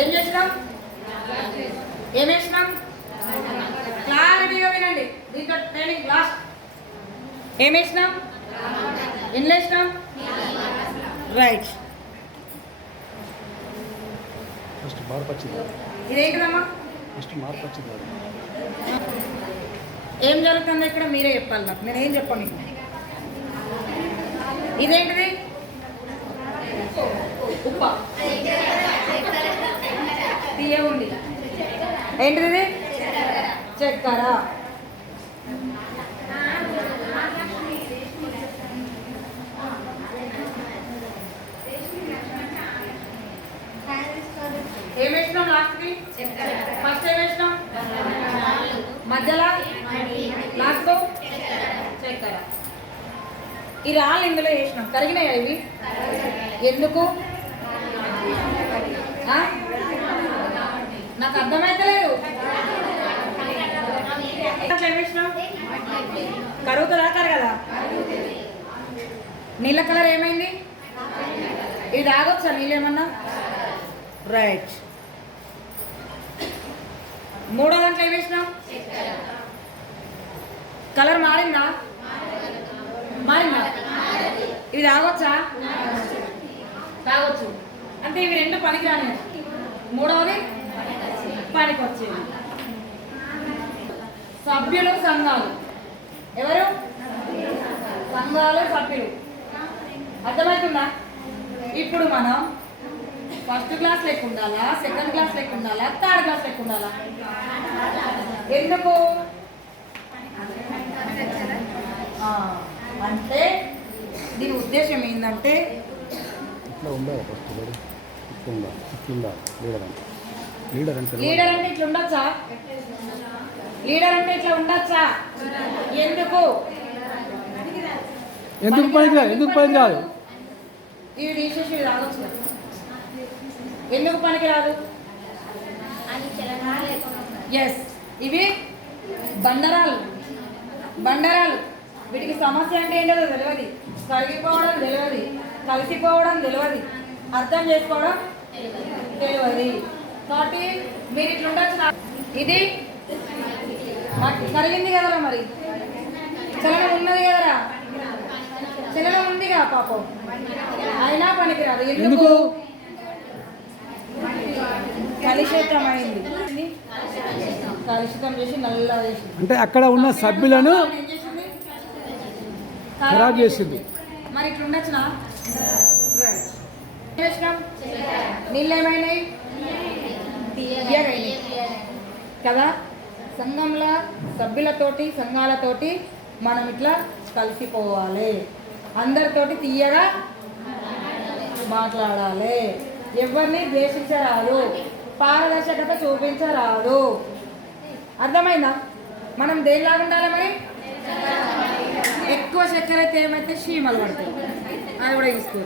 ఏం చేసినాం? ఏం వేసినాం? క్లారిటీగా వినండి. దీంట్లో ట్రైనింగ్ లాస్ట్. ఏం వేసినాం? ఎన్ని వేసినాం? రైట్. ఫస్ట్ మార్పు వచ్చింది. ఇదేంటిదమ్మా? ఫస్ట్ మార్పు వచ్చింది. ఏం జరుగుతుందో ఇక్కడ మీరే చెప్పాలి నాకు, నేనేం చెప్పను. ఇదేంటిది? ఉప్ప తీయ ఉంది. ఏంటిది? చక్కెర. ఏం వేసినాం లాస్ట్కి? ఫస్ట్ ఏం వేసినాం? మధ్యలో లాస్ట్లో చక్కెర. ఈ రాళ్ళు ఇందులో వేసినాం. కరిగినాయా ఇవి? ఎందుకు? నాకు అర్థమైతలేదు. అట్లా వేసినాం. కరుగుతుందా కరగదా? నీళ్ళ కలర్ ఏమైంది? ఇది తాగొచ్చా నీళ్ళు ఏమన్నా? రైట్. మూడో దాంట్లో ఏం వేసినాం? కలర్ మారిందా? మారిందా? ఇది తాగొచ్చా? తాగొచ్చు. అంటే ఇవి రెండు పనికిరాని. మూడవది పనికి వచ్చేది. సభ్యులు సంఘాలు. ఎవరు? సంఘాలు సభ్యులు. అర్థమవుతుందా? ఇప్పుడు మనం ఫస్ట్ క్లాస్ లెక్క ఉండాలా, సెకండ్ క్లాస్ లెక్క ఉండాలా, థర్డ్ క్లాస్ లెక్క ఉండాలా? ఎందుకు అంటే దీని ఉద్దేశం ఏంటంటే లీడర్ అంటే ఇట్లా ఉండొచ్చా? లీడర్ అంటే ఇట్లా ఉండొచ్చా? ఎందుకు? ఎందుకు పనికి రాదు? ఇవి తీసేసి రావచ్చు. ఎందుకు పనికి రాదు? ఎస్, ఇవి బండరాలు. వీటికి సమస్య అంటే ఏంటో తెలియదు, కరిగిపోవడం తెలియదు, కలిసిపోవడం తెలియదు, అర్థం చేసుకోవడం తెలియదు. కాబట్టి మీరు ఇట్లా ఉండొచ్చు. ఇది కరిగింది కదరా, మరి చలనం ఉన్నది కదరా, చలనం ఉందిగా పాపం, అయినా పనికిరాదు. ఎందుకు? కలుషితమైంది. కలుషితం చేసి నల్ల చేసి అంటే అక్కడ ఉన్న సభ్యులను ఖరాబ్ చేసింది. మరి ఇట్లా ఉండొచ్చునా? నీళ్ళు ఏమైనాయి? కదా. సంఘంలో సభ్యులతోటి సంఘాలతోటి మనం ఇట్లా కలిసిపోవాలి, అందరితోటి తీయగా మాట్లాడాలి, ఎవరిని ద్వేషించరాదు, పారదర్శకత చూపించరాదు. అర్థమైందా? మనం దేనిలాగా ఉండాలి? మరి ఎక్కువ చక్కెర అయితే ఏమైతే చీమలు పడతాయి, అది కూడా చూసుకో.